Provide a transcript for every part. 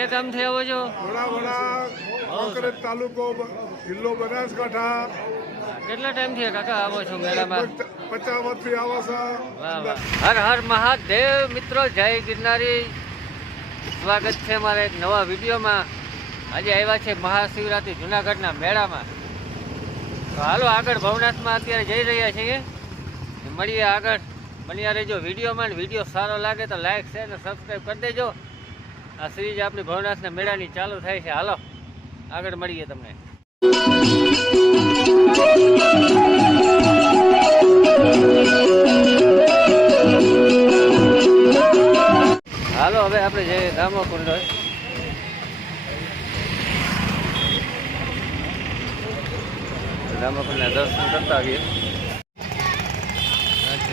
કે ગામથી આવો છો? કોંકરેજ તાલુકો, જિલ્લો બનાસકાંઠા. કેટલા ટાઈમ થી કાકા આવો છો મેળામાં? 50 વર્ષથી આવો છો. હર હર મહાદેવ મિત્રો, જય ગિરનારી. સ્વાગત છે મારા એક નવા વિડીયોમાં. આજે આવ્યા છે મહાશિવરાત્રી જુનાગઢના મેળામાં. તો હાલો આગળ ભવનાથમાં અત્યારે જઈ રહ્યા છીએ. મળીએ આગળ, બન્યા રહેજો વિડીયોમાં. વિડીયો સારો લાગે તો લાઈક શેર અને સબસ્ક્રાઈબ કરી દેજો. આ સિરીઝ આપણી ભવનાથના મેળાની ચાલુ થાય છે. હાલો આગળ મળીએ તમને. હાલો હવે આપણે જઈએ દામોકુંડ. દામોકુંડના દર્શન કરતા આવીએ.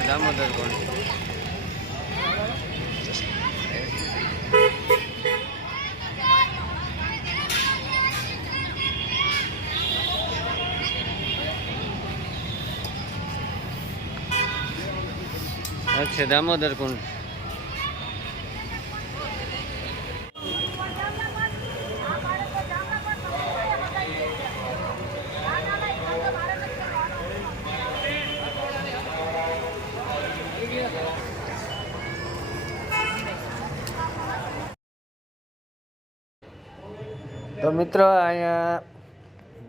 દામોદર કુંડ. અચ્છા, દામોદર કુંડ. તો મિત્રો, અહીંયા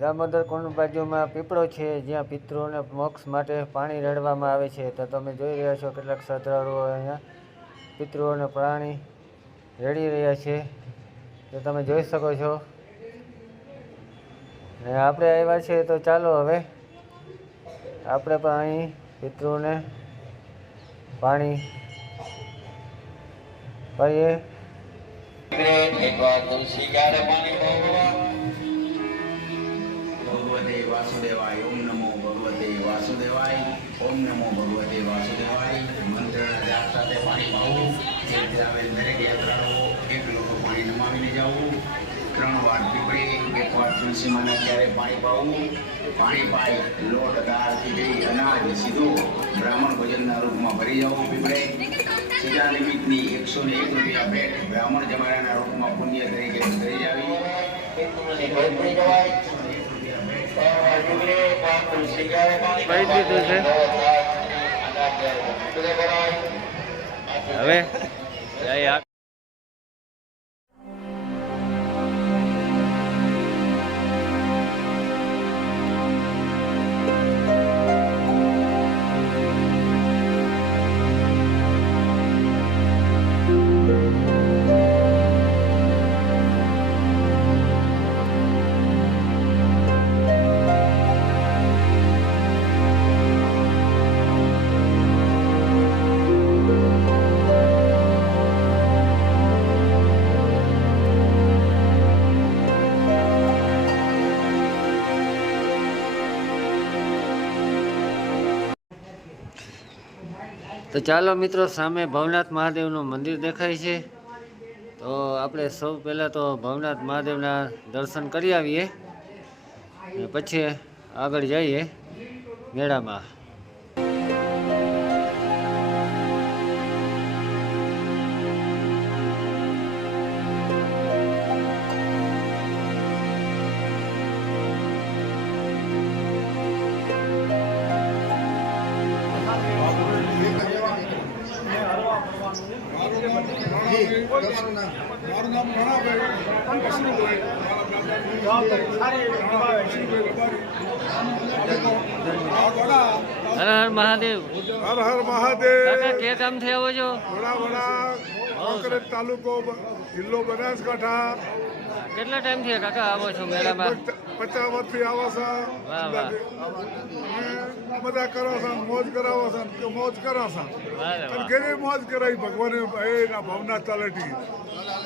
દામોદર કુંડ બાજુમાં પીપળો છે, જ્યાં પિતૃઓને મોક્ષ માટે પાણી રેડવામાં આવે છે. તો તમે જોઈ રહ્યા છો કેટલાક શ્રદ્ધાળુઓ અહીંયા પિતૃઓને પાણી રેડી રહ્યા છે. તો તમે જોઈ શકો છો. ને આપણે આવ્યા છીએ તો ચાલો હવે આપણે પણ અહીં પિતૃઓને પાણી પાઈએ. ભગવતે વાસુદેવાય. ઓમ નમો ભગવતે વાસુદેવાય. ઓમ નમો ભગવતે વાસુદેવાય. મંત્રના જાપ સાથે પાણી પાવું. દરેક યાત્રાળુઓ એક લોકો પાણી નમાવીને જવું. 3 વાર પીપળી, 1 વાર તુલસી માના ક્યારે પાણી પાવું. પાણી પાઈ લોટ દાળથી જઈ અનાજ સીધો બ્રાહ્મણ ભોજનના રૂપમાં ભરી જવું. પીપળે સીધા નિમિત્તની 101 રૂપિયા ભેટ બ્રાહ્મણ જમાડાના રૂપમાં પુણ્ય તરીકે કરી જાવી. હવે તો ચાલો મિત્રો, સામે ભવનાથ મહાદેવનું મંદિર દેખાય છે. તો આપણે સૌ પહેલાં તો ભવનાથ મહાદેવના દર્શન કરી આવીએ, પછી આગળ જઈએ મેળામાં. મારું નામ હર હર મહાદેવ. હર હર મહાદેવ. કાકા કે ગામથી આવો છો? કોંકરેજ તાલુકો, જિલ્લો બનાસકાંઠા. કેટલા ટાઈમ થી કાકા આવો છો મેળામાં? 50 વર્ષથી આવો છો. બધા કરો છો, મોજ કરાવો છો, મોજ કરો છો. ઘરે મોજ કરાવી ભગવાને ભવનાથ તલેટી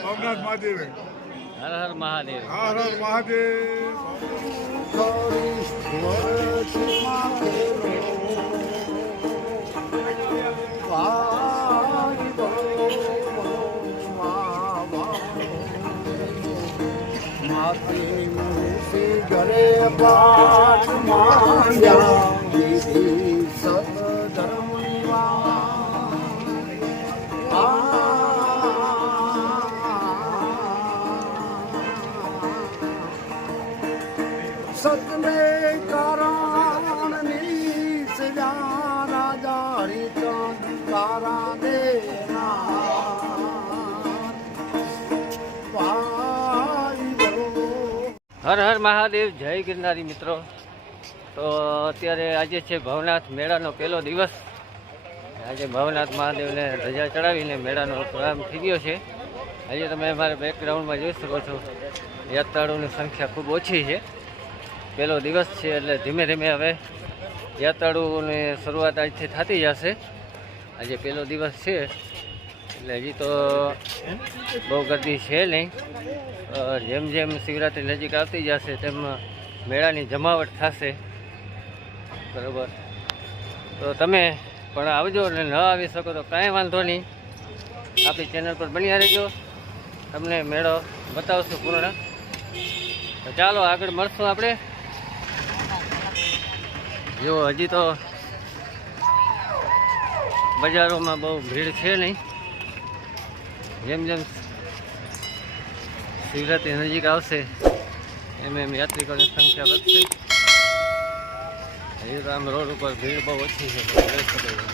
ભવનાથ મહાદેવે. હર હર મહાદેવ. હર હર મહાદેવ. ઘરે પાઠ માંડ્યા સતધર્મ હર હર મહાદેવ, જય ગિરનારી મિત્રો. તો અત્યારે આજે છે ભવનાથ મેળાનો પહેલો દિવસ. આજે ભવનાથ મહાદેવને ધજા ચડાવીને મેળાનો પ્રારંભ થઈ ગયો છે. આજે તમે અમારા બેકગ્રાઉન્ડમાં જોઈ શકો છો, યાત્રાળુઓની સંખ્યા ખૂબ ઓછી છે. પહેલો દિવસ છે એટલે ધીમે ધીમે હવે યાત્રાળુઓની શરૂઆત આજથી થતી જશે. આજે પહેલો દિવસ છે એટલે હજી તો બહુ ગર્દી છે નહીં. જેમ જેમ શિવરાત્રિ નજીક આવતી જશે તેમ મેળાની જમાવટ થશે. બરાબર, તો તમે પણ આવજો, ને ન આવી શકો તો કાંઈ વાંધો નહીં, આપણી ચેનલ પર બન્યા રહેજો, તમને મેળો બતાવશું પૂર્ણ. તો ચાલો આગળ મળશું આપણે. જો હજી તો બજારોમાં બહુ ભીડ છે નહીં. જેમ જેમ શિવરાત્રી નજીક આવશે એમ એમ યાત્રિકોની સંખ્યા વધશે. હજી તો આમ રોડ ઉપર ભીડ બહુ ઓછી છે, જોઈ શકો છો.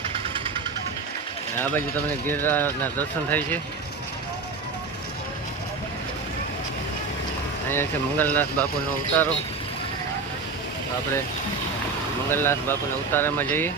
આ બાજુ તમને ગિરનારના દર્શન થાય છે. અહીંયા છે મંગલનાથ બાપુનો ઉતારો. આપણે મંગલનાથ બાપુના ઉતારામાં જઈએ.